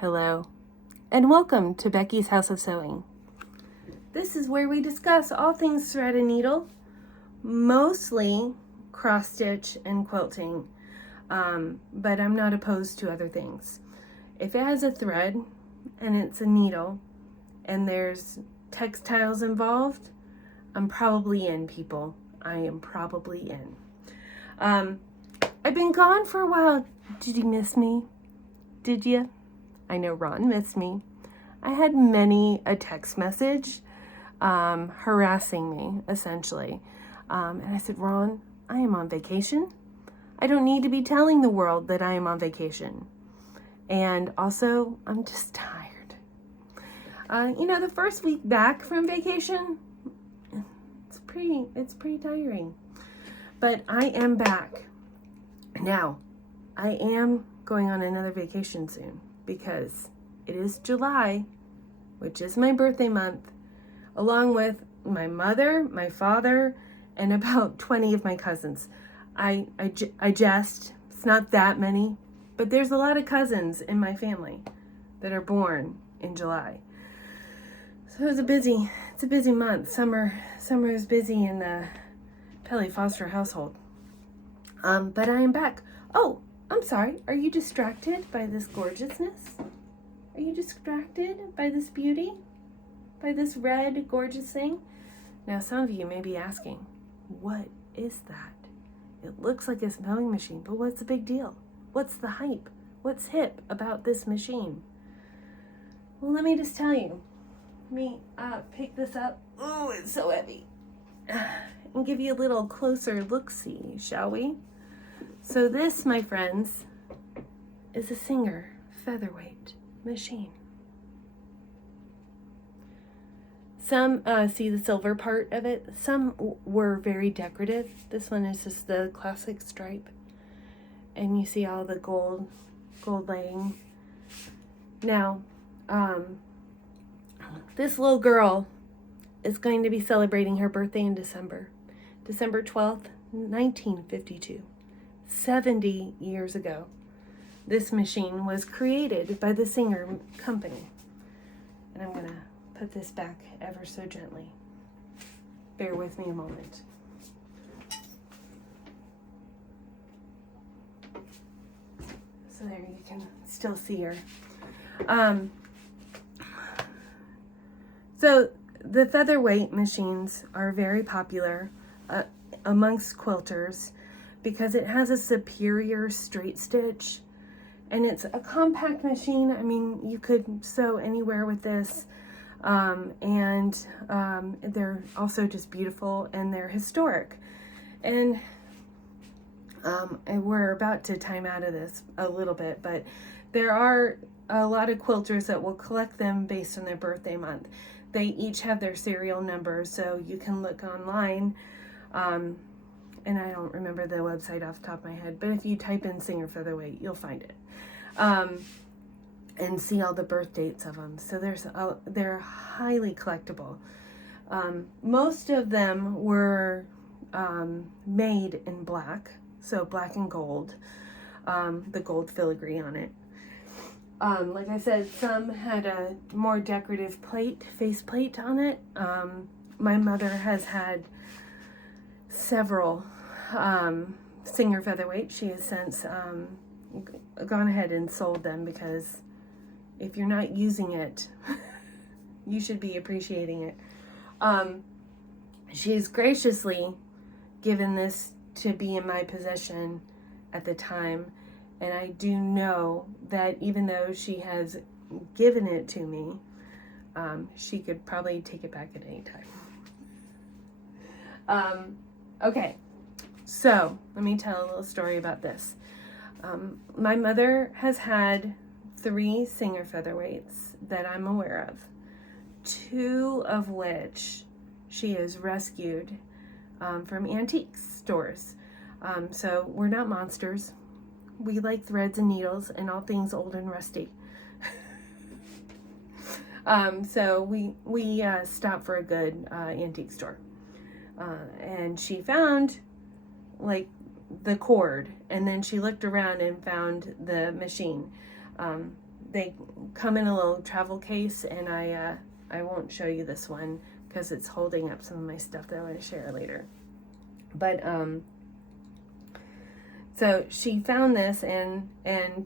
Hello, and welcome to Becky's House of Sewing. This is where we discuss all things thread and needle, mostly cross-stitch and quilting, but I'm not opposed to other things. If it has a thread and it's a needle and there's textiles involved, I'm probably in, people. I am probably in. I've been gone for a while. Did you miss me? Did you? I know Ron missed me. I had many a text message harassing me, essentially. And I said, Ron, I am on vacation. I don't need to be telling the world that I am on vacation. And also, I'm just tired. The first week back from vacation, it's pretty tiring. But I am back. Now, I am going on another vacation soon because it is July, which is my birthday month, along with my mother, my father, and about 20 of my cousins. I jest, it's not that many, but there's a lot of cousins in my family that are born in July. So it's a busy month. Summer is busy in the Pelly Foster household. But I am back. Oh, I'm sorry. Are you distracted by this gorgeousness? Are you distracted by this beauty? By this red, gorgeous thing? Now, some of you may be asking, what is that? It looks like a sewing machine, but what's the big deal? What's the hype? What's hip about this machine? Well, let me just tell you. Let me pick this up. Oh, it's so heavy. And give you a little closer look-see, shall we? So this, my friends, is a Singer featherweight machine. Some see the silver part of it. Some were very decorative. This one is just the classic stripe. And you see all the gold laying. Now, this little girl is going to be celebrating her birthday in December 12th, 1952. 70 years ago, this machine was created by the Singer Company. And I'm going to put this back ever so gently. Bear with me a moment. So there you can still see her. So the featherweight machines are very popular amongst quilters because it has a superior straight stitch and it's a compact machine. I mean, you could sew anywhere with this. And they're also just beautiful and they're historic. And we're about to time out of this a little bit, but there are a lot of quilters that will collect them based on their birthday month. They each have their serial number, so you can look online. And I don't remember the website off the top of my head, but if you type in Singer Featherweight, you'll find it. And see all the birth dates of them. So they're highly collectible. Most of them were made in black, so black and gold, the gold filigree on it. Like I said, some had a more decorative face plate on it. My mother has had several Singer Featherweight. She has since gone ahead and sold them because if you're not using it, you should be appreciating it. She's graciously given this to be in my possession at the time. And I do know that even though she has given it to me, she could probably take it back at any time. Okay, so let me tell a little story about this. My mother has had 3 Singer Featherweights that I'm aware of, 2 of which she has rescued from antique stores. So we're not monsters. We like threads and needles and all things old and rusty. So we stopped for a good antique store. And she found like the cord, and then she looked around and found the machine. they come in a little travel case, and I won't show you this one because it's holding up some of my stuff that I want to share later. But so she found this and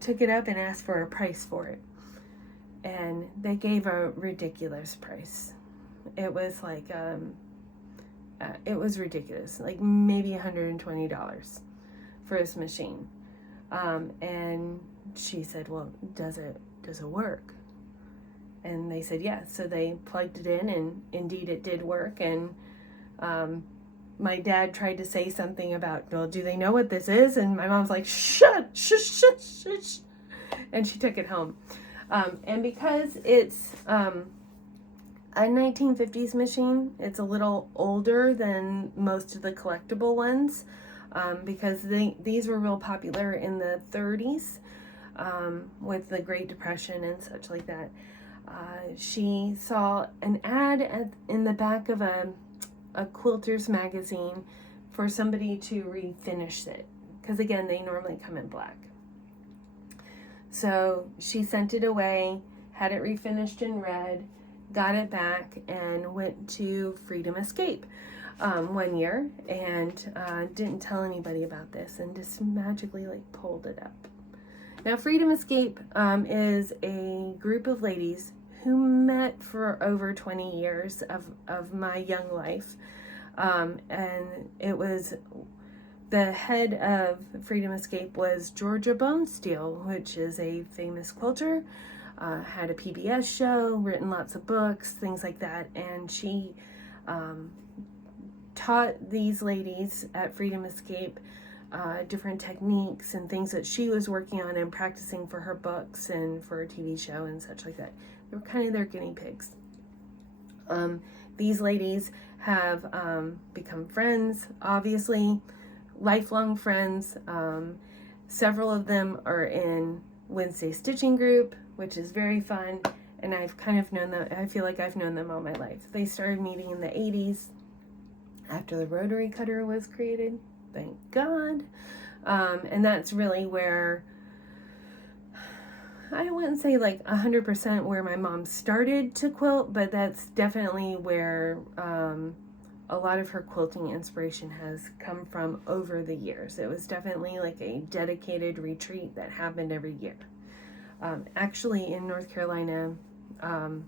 took it up and asked for a price for it, and they gave a ridiculous price. It was like it was ridiculous, like maybe $120 for this machine. And she said, well, does it work? And they said yes. So they plugged it in, and indeed it did work. And my dad tried to say something about, well, do they know what this is? And my mom's like, shut, shush, shush, shush. And she took it home. And because it's a 1950s machine, it's a little older than most of the collectible ones, because these were real popular in the 30s with the Great Depression and such like that. She saw an ad in the back of a quilter's magazine for somebody to refinish it, because again, they normally come in black. So she sent it away, had it refinished in red, got it back, and went to Freedom Escape one year, and didn't tell anybody about this, and just magically like pulled it up. Now, Freedom Escape is a group of ladies who met for over 20 years of my young life. And it was, the head of Freedom Escape was Georgia Bonesteel, which is a famous quilter, had a PBS show, written lots of books, things like that. And she taught these ladies at Freedom Escape different techniques and things that she was working on and practicing for her books and for a TV show and such like that. They were kind of their guinea pigs. These ladies have become friends, obviously, lifelong friends. Several of them are in Wednesday Stitching Group, which is very fun, and I've kind of known them, I feel like I've known them all my life. They started meeting in the 80s after the rotary cutter was created, thank God. And that's really where, I wouldn't say like 100% where my mom started to quilt, but that's definitely where a lot of her quilting inspiration has come from over the years. It was definitely like a dedicated retreat that happened every year. Actually in North Carolina and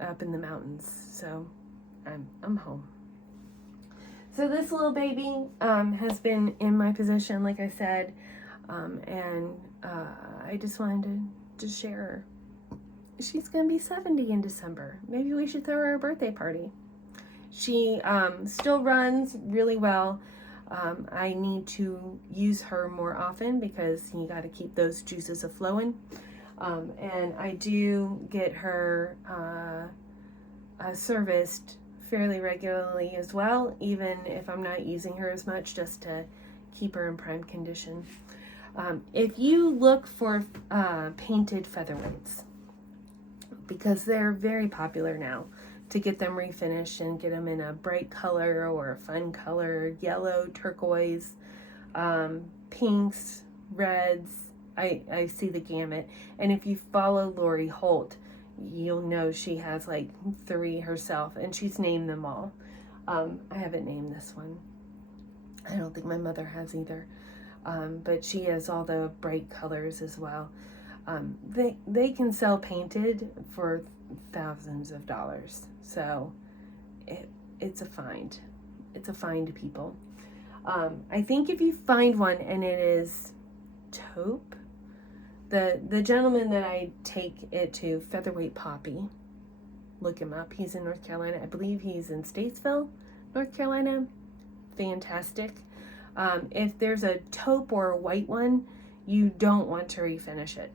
up in the mountains. So I'm home. So this little baby has been in my possession, like I said, and I just wanted to share her. She's going to be 70 in December. Maybe we should throw her a birthday party. She still runs really well. I need to use her more often because you got to keep those juices a-flowing. And I do get her serviced fairly regularly as well, even if I'm not using her as much, just to keep her in prime condition. If you look for painted featherweights, because they're very popular now, to get them refinished and get them in a bright color or a fun color, yellow, turquoise, pinks, reds, I see the gamut. And if you follow Lori Holt, you'll know she has like 3 herself, and she's named them all. I haven't named this one. I don't think my mother has either. But she has all the bright colors as well. They can sell painted for thousands of dollars. So it's a find. It's a find to people. I think if you find one and it is taupe, the gentleman that I take it to, Featherweight Poppy, look him up. He's in North Carolina. I believe he's in Statesville, North Carolina. Fantastic. If there's a taupe or a white one, you don't want to refinish it.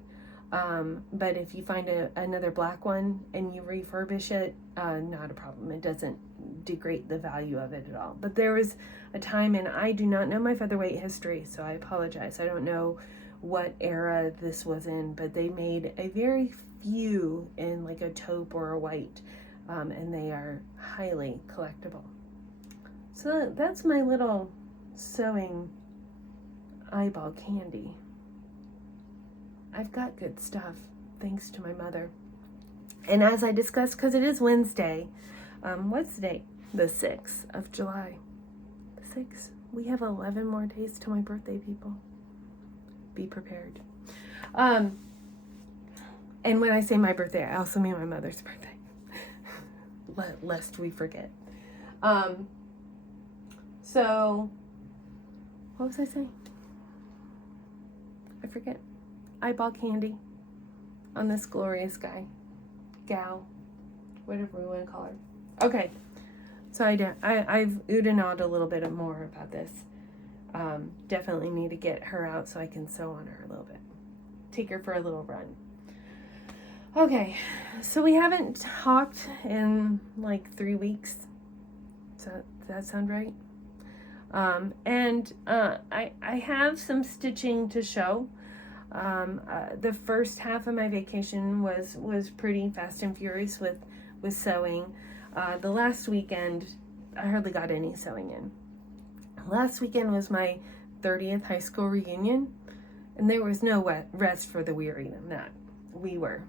But if you find another black one and you refurbish it, not a problem. It doesn't degrade the value of it at all. But there was a time, and I do not know my featherweight history, so I apologize. I don't know what era this was in, but they made a very few in like a taupe or a white, and they are highly collectible. So that's my little sewing eyeball candy. I've got good stuff, thanks to my mother. And as I discussed, because it is Wednesday, what's the date? The 6th of July. The 6th. We have 11 more days to my birthday, people. Be prepared. And when I say my birthday, I also mean my mother's birthday. Lest we forget. So, what was I saying? I forget. Eyeball candy on this glorious guy. Gal. Whatever we want to call her. Okay. So I've oohed and awed a little bit more about this. Definitely need to get her out so I can sew on her a little bit. Take her for a little run. Okay, so we haven't talked in like 3 weeks. Does that sound right? I have some stitching to show. The first half of my vacation was pretty fast and furious with sewing. The last weekend, I hardly got any sewing in. Last weekend was my 30th high school reunion, and there was no rest for the weary in that. We were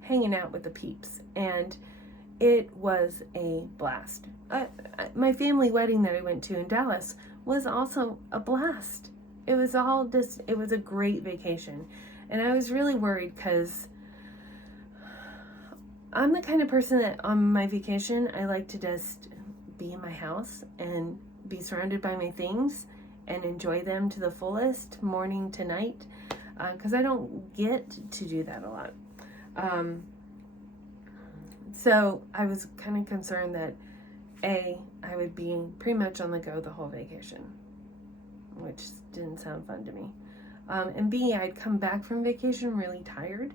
hanging out with the peeps, and it was a blast. My family wedding that I went to in Dallas was also a blast. It was a great vacation, and I was really worried because I'm the kind of person that on my vacation, I like to just be in my house and be surrounded by my things and enjoy them to the fullest, morning to night, because I don't get to do that a lot. So I was kind of concerned that I would be pretty much on the go the whole vacation, which didn't sound fun to me. And B, I'd come back from vacation really tired.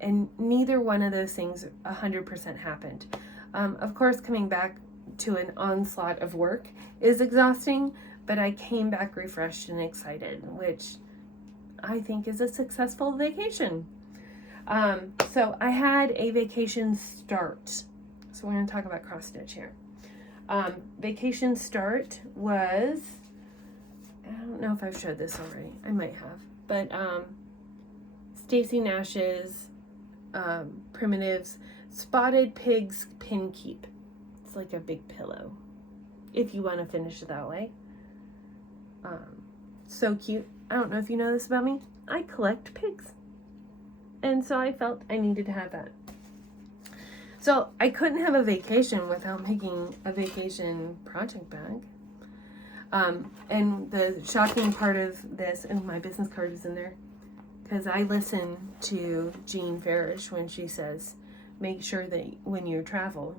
And neither one of those things 100% happened. Of course, coming back to an onslaught of work is exhausting, but I came back refreshed and excited, which I think is a successful vacation. So I had a vacation start. So we're going to talk about cross stitch here. Vacation start was, I don't know if I've showed this already. I might have, but Stacy Nash's Primitives Spotted Pigs Pin Keep. It's like a big pillow, if you want to finish it that way. So cute. I don't know if you know this about me. I collect pigs. And so I felt I needed to have that. So I couldn't have a vacation without making a vacation project bag. And the shocking part of this, and my business card is in there, because I listen to Jean Farish when she says, make sure that when you travel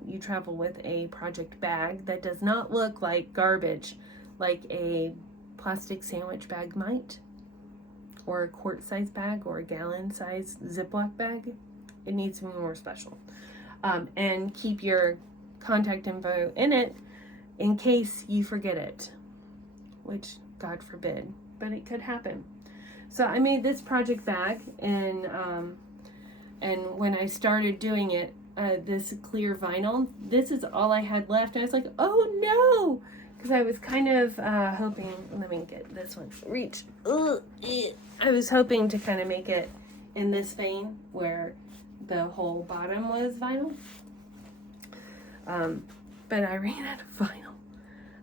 with a project bag that does not look like garbage, like a plastic sandwich bag might, or a quart-size bag, or a gallon-size Ziploc bag. It needs to be more special. And keep your contact info in it in case you forget it, which God forbid, but it could happen. So I made this project bag, and when I started doing it, this clear vinyl, this is all I had left. And I was like, oh no, because I was kind of hoping, let me get this one, reach. I was hoping to kind of make it in this vein where the whole bottom was vinyl. But I ran out of vinyl.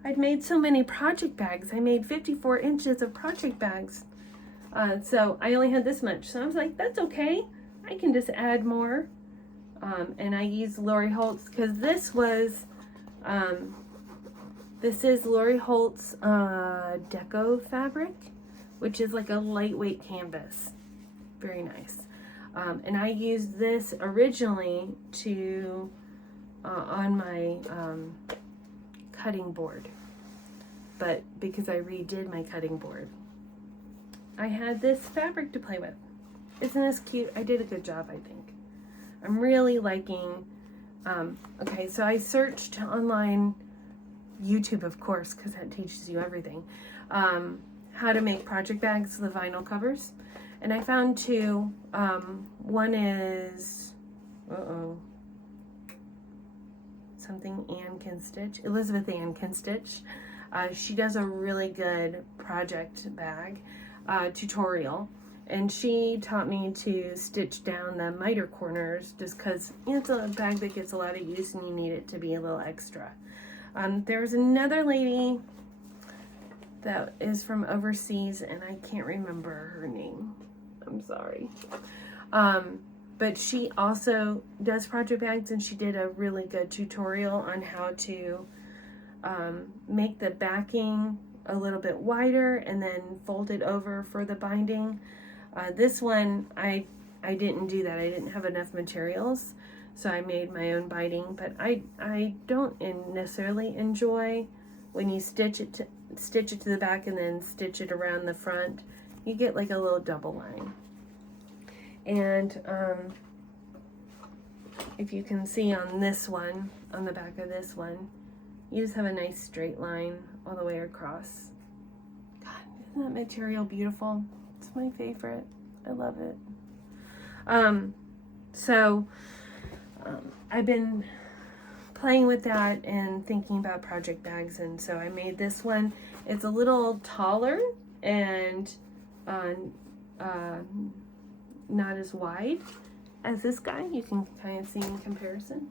I'd made so many project bags. I made 54 inches of project bags. So I only had this much. So I was like, that's okay. I can just add more. And I used Lori Holt's, because this is Lori Holt's deco fabric, which is like a lightweight canvas. Very nice. And I used this originally to on my cutting board, but because I redid my cutting board, I had this fabric to play with. Isn't this cute? I did a good job, I think. I'm really liking, okay, so I searched online, YouTube of course, because that teaches you everything, how to make project bags, the vinyl covers. And I found two. One is, something Ann can stitch. Elizabeth Ann can stitch. She does a really good project bag tutorial. And she taught me to stitch down the miter corners just because, you know, it's a bag that gets a lot of use and you need it to be a little extra. There's another lady that is from overseas and I can't remember her name. I'm sorry. But she also does project bags, and she did a really good tutorial on how to make the backing a little bit wider and then fold it over for the binding. This one, I didn't do that. I didn't have enough materials, so I made my own binding, but I don't necessarily enjoy when you stitch it to the back and then stitch it around the front. You get like a little double line. And if you can see on this one, on the back of this one, you just have a nice straight line all the way across. God, isn't that material beautiful? It's my favorite. I love it. I've been playing with that and thinking about project bags, and so I made this one. It's a little taller and not as wide as this guy. You can kind of see in comparison.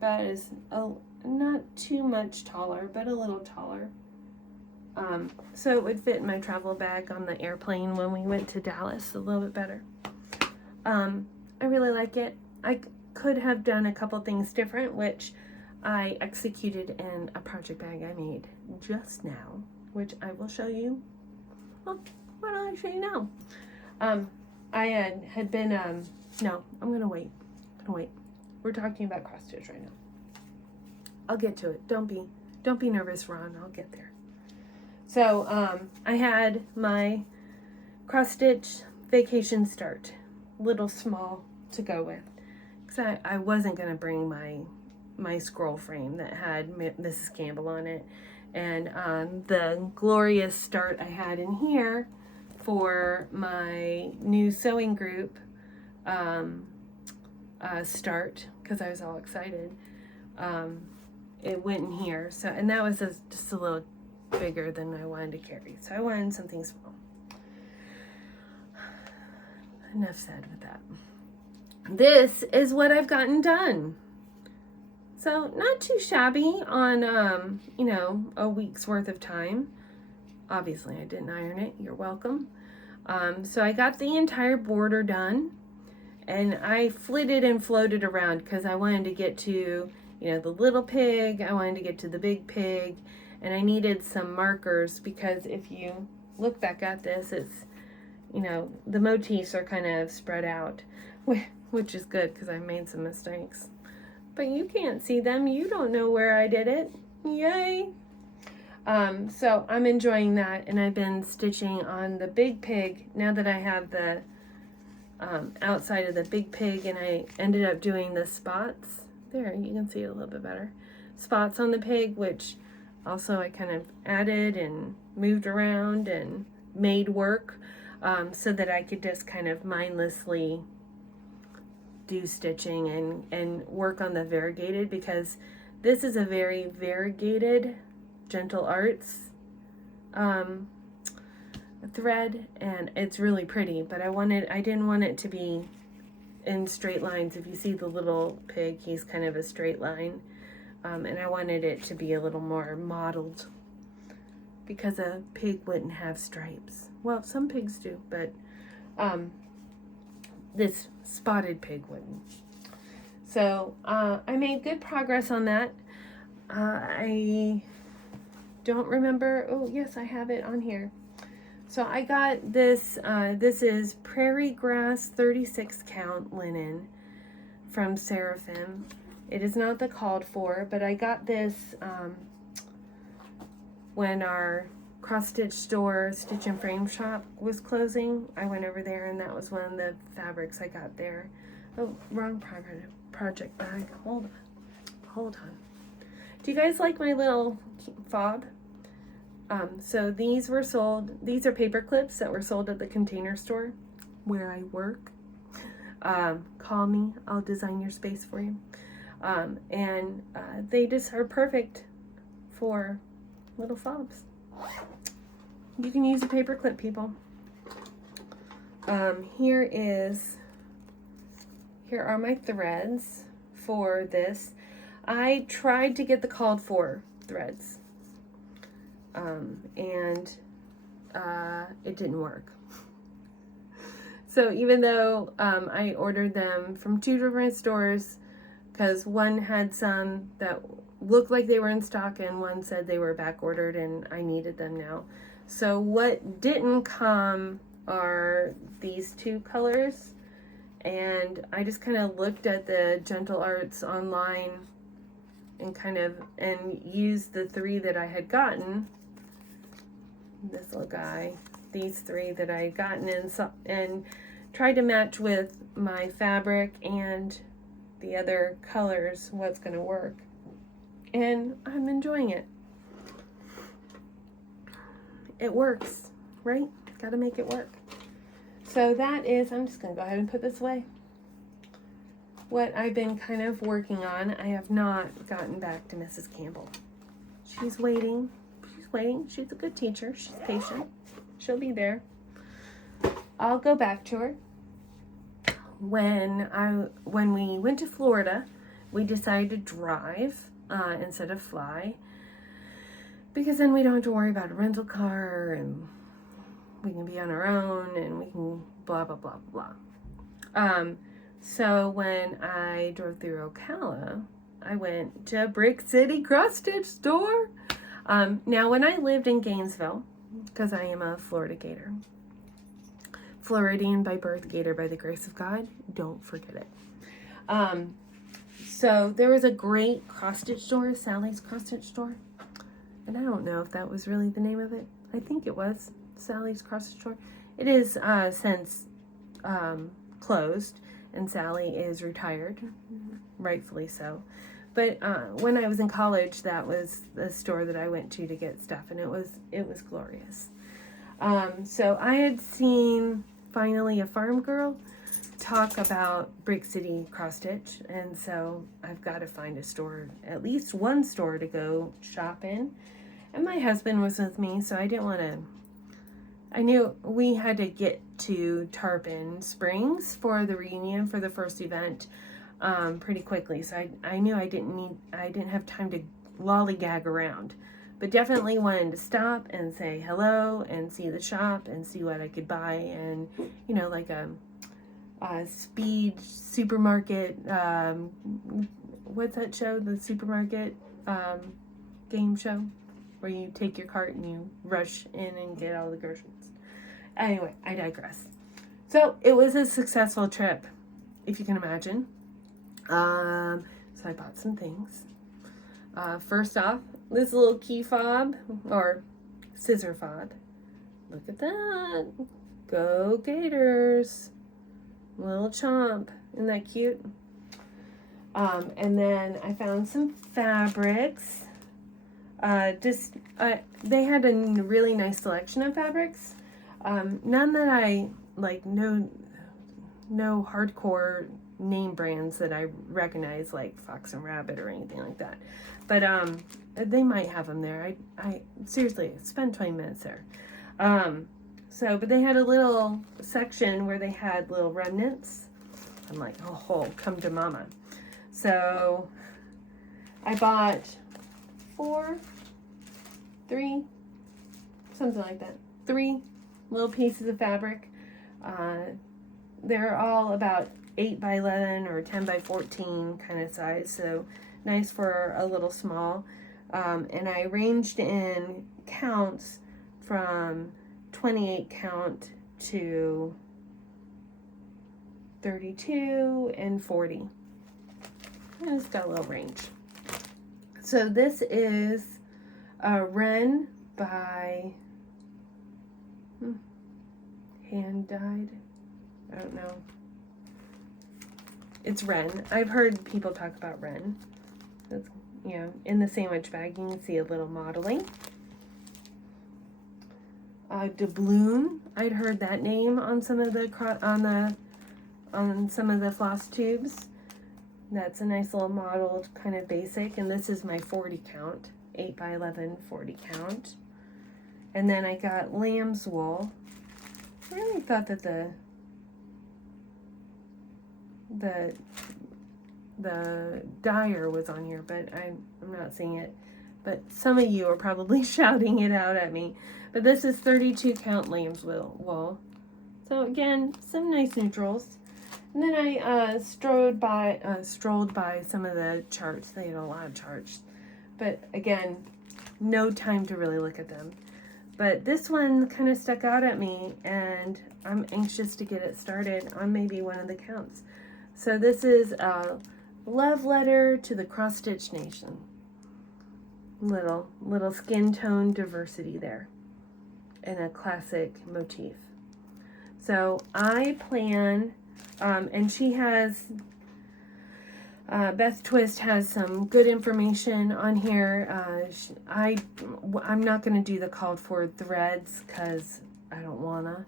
That is not too much taller, but a little taller. So it would fit in my travel bag on the airplane when we went to Dallas a little bit better. I really like it. I could have done a couple things different, which I executed in a project bag I made just now, which I will show you. Well, why don't I show you now? I had been, no, I'm gonna wait. We're talking about cross stitch right now. I'll get to it. Don't be nervous, Ron. I'll get there. So, I had my cross stitch vacation start, little small to go with, because I wasn't gonna bring my scroll frame that had Mrs. Campbell on it, and the glorious start I had in here for my new sewing group start, because I was all excited. It went in here, so, and that was just a little bigger than I wanted to carry, so I wanted something small. Enough said with that. This is what I've gotten done. So not too shabby on, you know, a week's worth of time. Obviously I didn't iron it, you're welcome. So I got the entire border done, and I flitted and floated around because I wanted to get to, you know, the little pig, I wanted to get to the big pig, and I needed some markers because if you look back at this, it's, you know, the motifs are kind of spread out, which is good because I made some mistakes. But you can't see them. You don't know where I did it. Yay! So I'm enjoying that, and I've been stitching on the big pig now that I have the outside of the big pig, and I ended up doing the spots. There, you can see it a little bit better. Spots on the pig, which also I kind of added and moved around and made work so that I could just kind of mindlessly do stitching and work on the variegated, because this is a very variegated Gentle Arts thread, and it's really pretty, but I didn't want it to be in straight lines. If you see the little pig, he's kind of a straight line, and I wanted it to be a little more modeled because a pig wouldn't have stripes. Well, some pigs do, but this spotted pig wouldn't. So I made good progress on that. I don't remember. Oh yes, I have it on here. So I got this, this is Prairie Grass 36 count linen from Seraphim. It is not the called for, but I got this when our cross stitch store, Stitch and Frame shop, was closing. I went over there, and that was one of the fabrics I got there. Oh, wrong project bag. Hold on. Do you guys like my little fob? So these were sold, these are paper clips that were sold at the Container Store where I work. Call me, I'll design your space for you. They just are perfect for little fobs. you can use a paper clip, people. Here are my threads for this. I tried to get the called for threads, and it didn't work. So even though I ordered them from 2 different stores, because one had some that looked like they were in stock and one said they were back ordered and I needed them now. So what didn't come are these 2 colors, and I just kind of looked at the Gentle Arts online and used the 3 that I had gotten. This little guy, these 3 that I had gotten, and tried to match with my fabric and the other colors what's going to work, and I'm enjoying it. It works, right? Got to make it work. So that is, I'm just going to go ahead and put this away. What I've been kind of working on, I have not gotten back to Mrs. Campbell. She's waiting. She's waiting. She's a good teacher. She's patient. She'll be there. I'll go back to her. When we went to Florida, we decided to drive instead of fly, because then we don't have to worry about a rental car, and we can be on our own, and we can blah blah blah blah. So when I drove through Ocala, I went to Brick City Cross Stitch store. Now when I lived in Gainesville, because I am a Florida Gator, Floridian by birth, Gator by the grace of God, don't forget it. So there was a great cross stitch store, Sally's Cross Stitch store, and I don't know if that was really the name of it. I think it was Sally's Cross Stitch store. It is since closed, and Sally is retired, rightfully so. But when I was in college, that was the store that I went to get stuff, and it was glorious. So I had seen finally a farm girl talk about Brick City Cross Stitch, and so I've got to find a store, at least one store to go shop in. And my husband was with me, so I didn't want to. I knew we had to get to Tarpon Springs for the reunion for the first event pretty quickly, so I knew I didn't have time to lollygag around. But definitely wanted to stop and say hello and see the shop and see what I could buy, and like a speed supermarket. What's that show? The supermarket game show where you take your cart and you rush in and get all the groceries. Anyway, I digress. So it was a successful trip, if you can imagine. So I bought some things. First off, this little key fob, or scissor fob. Look at that. Go Gators. Little chomp. Isn't that cute? And then I found some fabrics. They had a really nice selection of fabrics. None that I like, no hardcore name brands that I recognize, like Fox and Rabbit or anything like that. But they might have them there. I seriously spent 20 minutes there. But they had a little section where they had little remnants. I'm like, oh, come to mama. So I bought 3 little pieces of fabric. They're all about 8 by 11 or 10 by 14 kind of size, so nice for a little small. And I arranged in counts from 28 count to 32 and 40. And it's got a little range. So this is a Wren by hand dyed. I don't know. It's Wren. I've heard people talk about Wren. That's, in the sandwich bag you can see a little modeling. Doubloon. I'd heard that name on some of the floss tubes. That's a nice little modeled, kind of basic, and this is my 40 count, 8 by 11, 40 count. And then I got lamb's wool. I really thought that the dyer was on here, but I'm not seeing it. But some of you are probably shouting it out at me. But this is 32 count lamb's wool. So again, some nice neutrals. And then I strolled by some of the charts. They had a lot of charts. But again, no time to really look at them. But this one kind of stuck out at me, and I'm anxious to get it started on maybe one of the counts. So this is a love letter to the cross-stitch nation. Little skin tone diversity there, and a classic motif. So I plan, and she has, Beth Twist has some good information on here. I'm not going to do the called for threads because I don't wanna,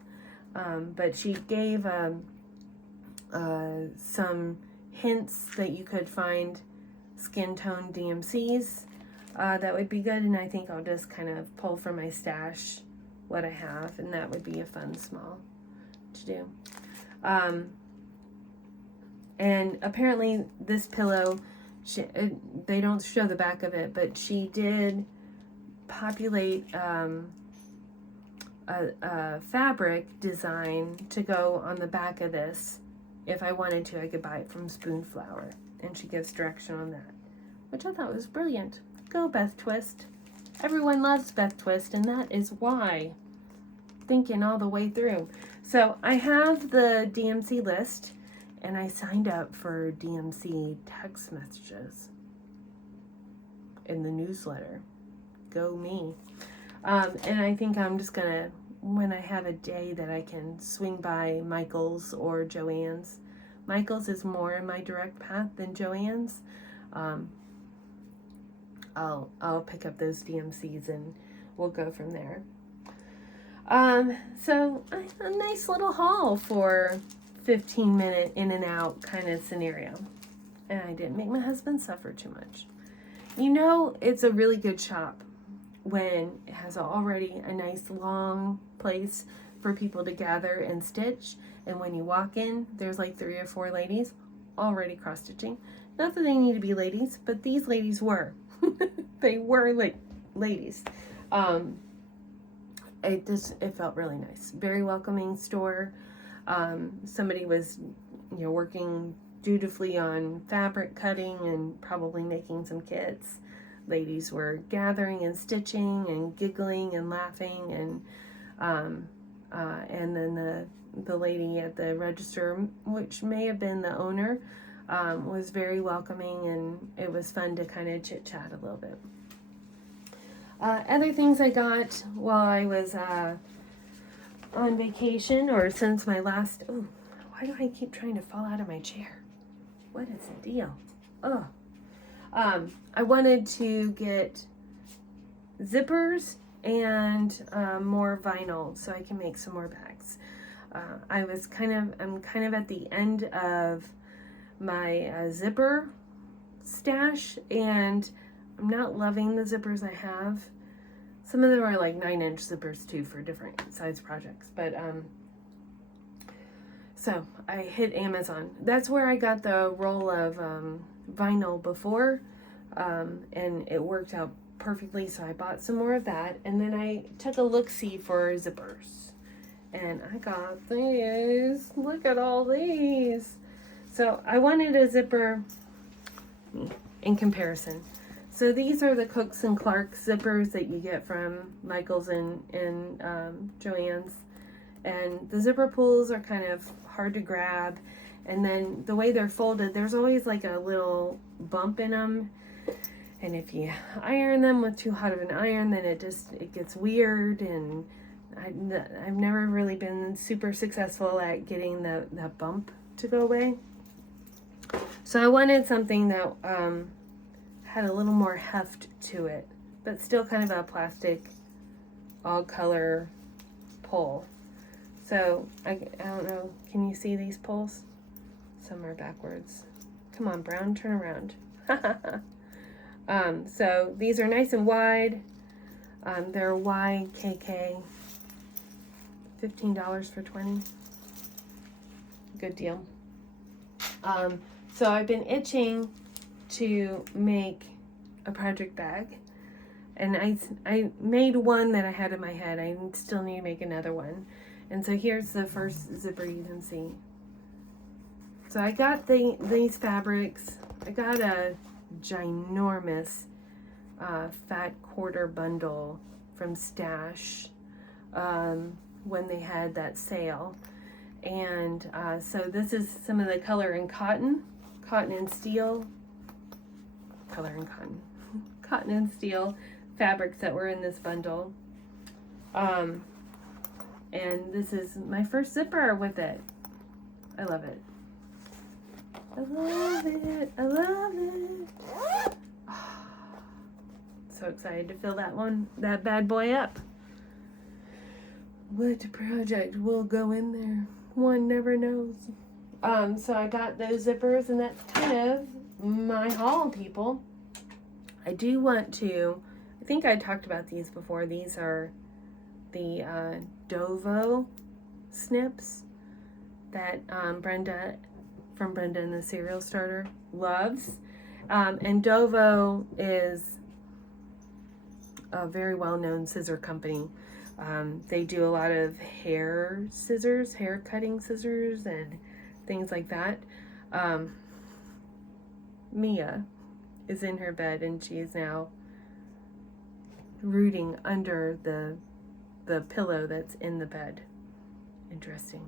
but she gave some hints that you could find skin tone DMCs that would be good, and I think I'll just kind of pull from my stash what I have, and that would be a fun small to do. And apparently this pillow, they don't show the back of it, but she did populate a fabric design to go on the back of this. If I wanted to, I could buy it from Spoonflower, and she gives direction on that, which I thought was brilliant. Go Beth Twist. Everyone loves Beth Twist, and that is why. Thinking all the way through. So I have the DMC list, and I signed up for DMC text messages in the newsletter. Go me. And I think I'm just gonna, when I have a day that I can swing by Michael's or Joann's. Michael's is more in my direct path than Joann's. I'll pick up those DMCs and we'll go from there. So a nice little haul for 15-minute in and out kind of scenario. And I didn't make my husband suffer too much. You know, it's a really good shop when it has already a nice long place for people to gather and stitch. And when you walk in, there's like 3 or 4 ladies already cross-stitching. Not that they need to be ladies, but these ladies were. They were like ladies. It felt really nice. Very welcoming store. Somebody was, working dutifully on fabric cutting and probably making some kits. Ladies were gathering and stitching and giggling and laughing, and then the lady at the register, which may have been the owner, was very welcoming, and it was fun to kind of chit chat a little bit. Other things I got while I was on vacation, or since my last, why do I keep trying to fall out of my chair? What is the deal? I wanted to get zippers and more vinyl so I can make some more bags. I'm kind of at the end of my zipper stash, and I'm not loving the zippers I have. Some of them are like 9-inch zippers too for different size projects, but so I hit Amazon. That's where I got the roll of vinyl before, and it worked out perfectly, so I bought some more of that, and then I took a look-see for zippers, and I got these. Look at all these. So I wanted a zipper in comparison. So these are the Cooks and Clark zippers that you get from Michael's and Joann's. And the zipper pulls are kind of hard to grab. And then the way they're folded, there's always like a little bump in them. And if you iron them with too hot of an iron, then it gets weird. And I've never really been super successful at getting that bump to go away. So I wanted something that had a little more heft to it, but still kind of a plastic, all color pull. So I don't know, can you see these pulls? Some are backwards. Come on, Brown, turn around. So these are nice and wide. They're YKK, $15 for 20. Good deal. So I've been itching to make a project bag, and I made one that I had in my head. I still need to make another one. And so here's the first zipper you can see. So I got these fabrics. I got a ginormous fat quarter bundle from Stash when they had that sale. And so this is some of the color and cotton and steel, cotton and steel fabrics that were in this bundle. And this is my first zipper with it. I love it. I love it. I love it. So excited to fill that bad boy up. What project will go in there? One never knows. So I got those zippers, and that's kind of my haul, people. I do want to, I think I talked about these before. These are the Dovo snips that Brenda and the Cereal Starter loves. And Dovo is a very well-known scissor company. They do a lot of hair cutting scissors and things like that. Mia is in her bed, and she is now rooting under the pillow that's in the bed. Interesting.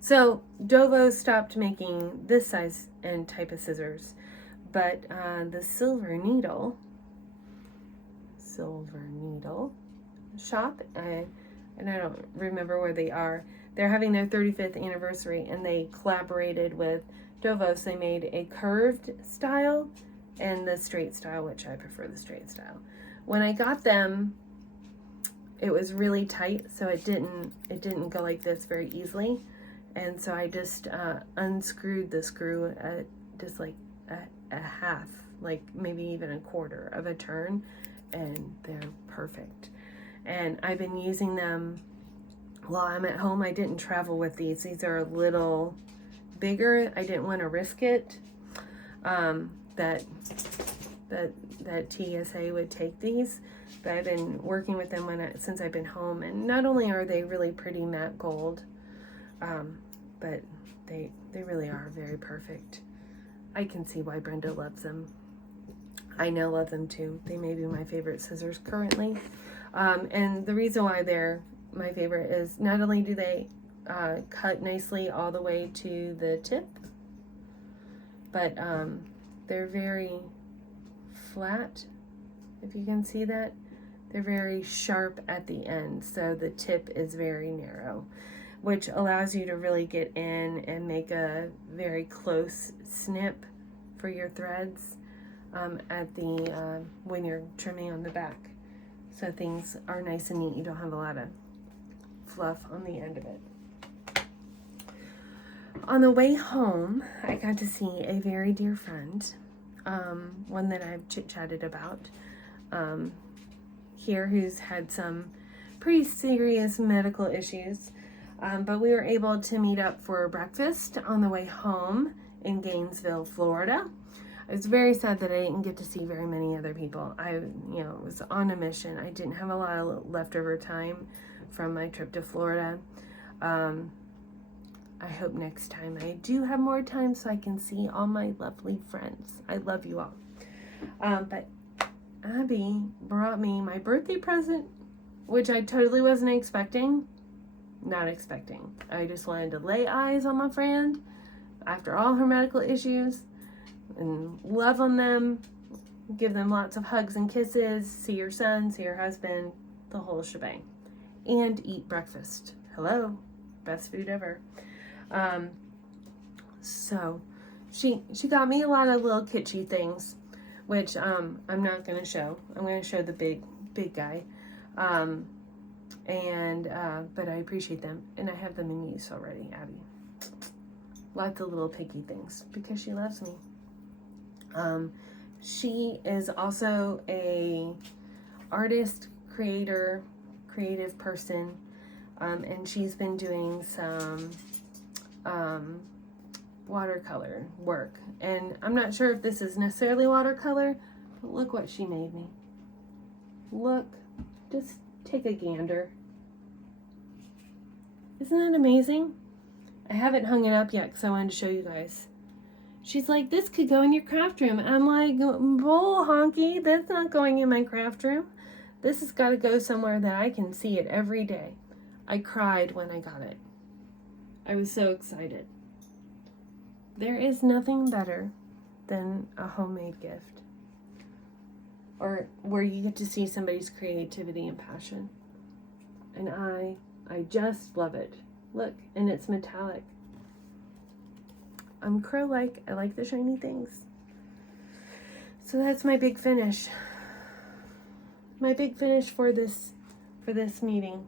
So Dovo stopped making this size and type of scissors, but the Silver Needle shop, and I don't remember where they are. They're having their 35th anniversary, and they collaborated with Dovo. So they made a curved style and the straight style, which I prefer the straight style. When I got them, it was really tight, so it didn't go like this very easily, and so I just unscrewed the screw at just like a half, like maybe even a quarter of a turn, and they're perfect. And I've been using them while I'm at home. I didn't travel with these. These are a little bigger. I didn't want to risk it. That TSA would take these, but I've been working with them since I've been home. And not only are they really pretty matte gold, but they really are very perfect. I can see why Brenda loves them. I now love them too. They may be my favorite scissors currently. And the reason why they're my favorite is not only do they cut nicely all the way to the tip, but they're very flat, if you can see that. They're very sharp at the end, so the tip is very narrow, which allows you to really get in and make a very close snip for your threads at the when you're trimming on the back. So things are nice and neat. You don't have a lot of fluff on the end of it. On the way home, I got to see a very dear friend, one that I've chit-chatted about here, who's had some pretty serious medical issues, but we were able to meet up for breakfast on the way home in Gainesville, Florida. I was very sad that I didn't get to see very many other people. I was on a mission. I didn't have a lot of leftover time from my trip to Florida. I hope next time I do have more time so I can see all my lovely friends. I love you all. But Abby brought me my birthday present, which I totally wasn't expecting. Not expecting. I just wanted to lay eyes on my friend after all her medical issues and love on them, give them lots of hugs and kisses, see your son, see your husband, the whole shebang, and eat breakfast. Hello, best food ever. So she got me a lot of little kitschy things, which I'm not going to show. I'm going to show the big guy. But I appreciate them, and I have them in use already, Abby. Lots of little picky things because she loves me. She is also a artist, creative person, and she's been doing some watercolor work. And I'm not sure if this is necessarily watercolor, but look what she made me. Look, just take a gander. Isn't that amazing? I haven't hung it up yet because I wanted to show you guys. She's like, this could go in your craft room. I'm like, bull honky, that's not going in my craft room. This has got to go somewhere that I can see it every day. I cried when I got it. I was so excited. There is nothing better than a homemade gift, or where you get to see somebody's creativity and passion. And I just love it. Look, and it's metallic. I'm crow-like. I like the shiny things. So that's my big finish. My big finish for this meeting.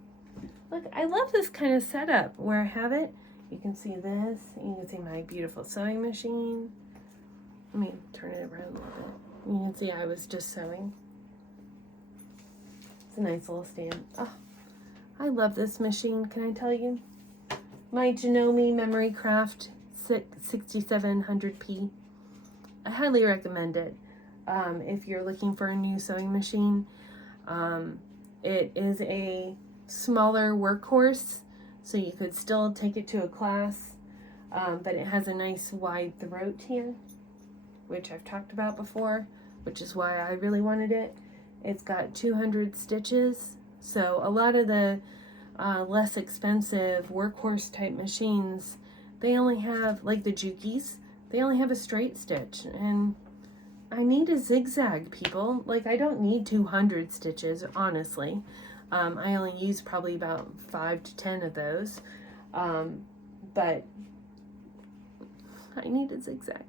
Look, I love this kind of setup where I have it. You can see this. You can see my beautiful sewing machine. Let me turn it around a little bit. You can see I was just sewing. It's a nice little stand. Oh, I love this machine. Can I tell you? My Janome Memory Craft 6700P. I highly recommend it if you're looking for a new sewing machine. It is a smaller workhorse, so you could still take it to a class, but it has a nice wide throat here, which I've talked about before, which is why I really wanted it. It's got 200 stitches, so a lot of the less expensive workhorse type machines, they only have, like the Jukies, they only have a straight stitch, and I need a zigzag, people. Like, I don't need 200 stitches, honestly. I only use probably about 5 to 10 of those, but I need a zigzag.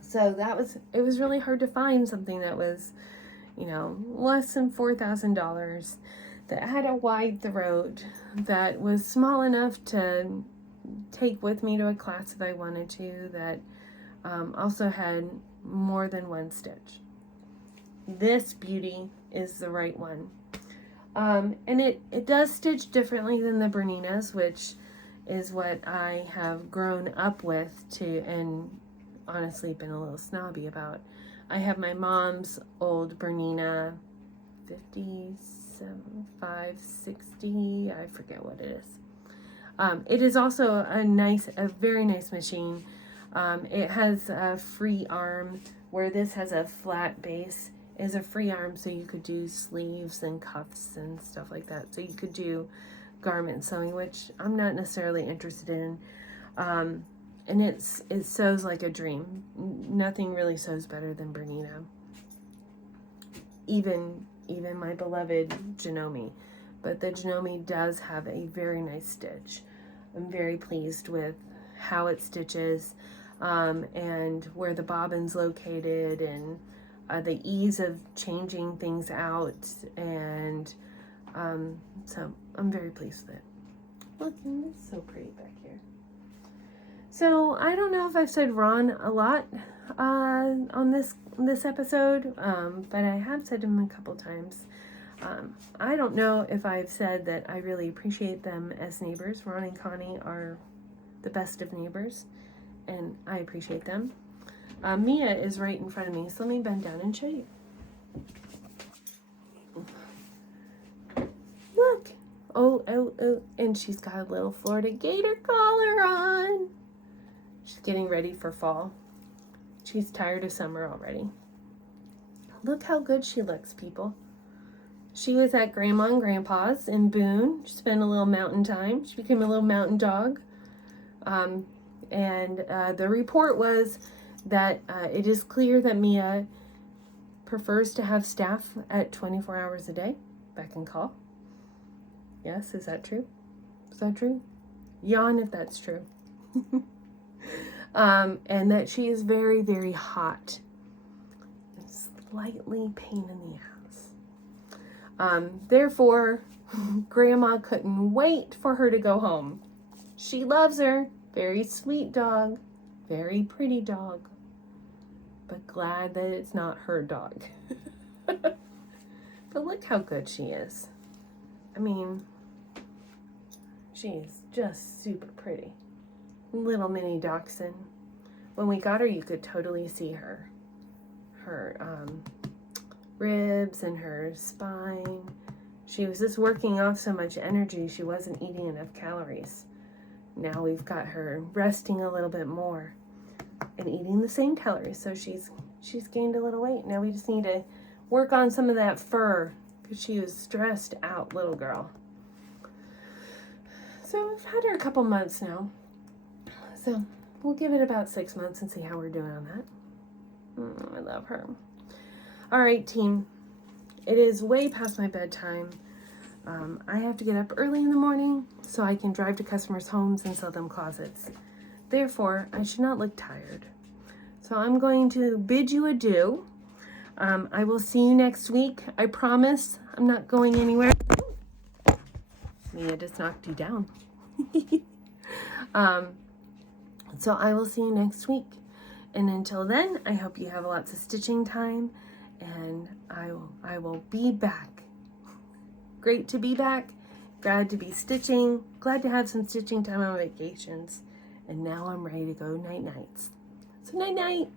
So it was really hard to find something that was, you know, less than $4,000, that had a wide throat, that was small enough to take with me to a class if I wanted to, that also had more than one stitch. This beauty is the right one. And it does stitch differently than the Berninas, which is what I have grown up with and honestly been a little snobby about. I have my mom's old Bernina 57, 60, I forget what it is. It is also a very nice machine. It has a free arm, where this has a flat base. Is a free arm, so you could do sleeves and cuffs and stuff like that. So you could do garment sewing, which I'm not necessarily interested in. And it sews like a dream. Nothing really sews better than Bernina. Even my beloved Janome. But the Janome does have a very nice stitch. I'm very pleased with how it stitches, and where the bobbin's located, and the ease of changing things out, and so I'm very pleased with it. Look, it's so pretty back here. So I don't know if I've said Ron a lot on this episode, but I have said him a couple times. I don't know if I've said that I really appreciate them as neighbors. Ron and Connie are the best of neighbors, and I appreciate them. Mia is right in front of me, so let me bend down and show you. Look! Oh, and she's got a little Florida Gator collar on. She's getting ready for fall. She's tired of summer already. Look how good she looks, people. She was at Grandma and Grandpa's in Boone. She spent a little mountain time. She became a little mountain dog. And the report was that it is clear that Mia prefers to have staff at 24 hours a day. Back and call. Yes, is that true? Is that true? Yawn if that's true. And that she is very, very hot. And slightly pain in the ass. Therefore, Grandma couldn't wait for her to go home. She loves her. Very sweet dog. Very pretty dog. But glad that it's not her dog. But look how good she is. I mean, she's just super pretty. Little mini dachshund. When we got her, you could totally see her ribs and her spine. She was just working off so much energy, she wasn't eating enough calories. Now we've got her resting a little bit more and eating the same calories, so she's gained a little weight. Now we just need to work on some of that fur because she was stressed out little girl. So we've had her a couple months now. So we'll give it about 6 months and see how we're doing on that. I love her. All right, team. It is way past my bedtime. I have to get up early in the morning so I can drive to customers' homes and sell them closets. Therefore, I should not look tired. So I'm going to bid you adieu. I will see you next week. I promise I'm not going anywhere. Mia just knocked you down. So I will see you next week. And until then, I hope you have lots of stitching time, and I will be back. Great to be back. Glad to be stitching. Glad to have some stitching time on vacations. And now I'm ready to go night-nights. So night-night.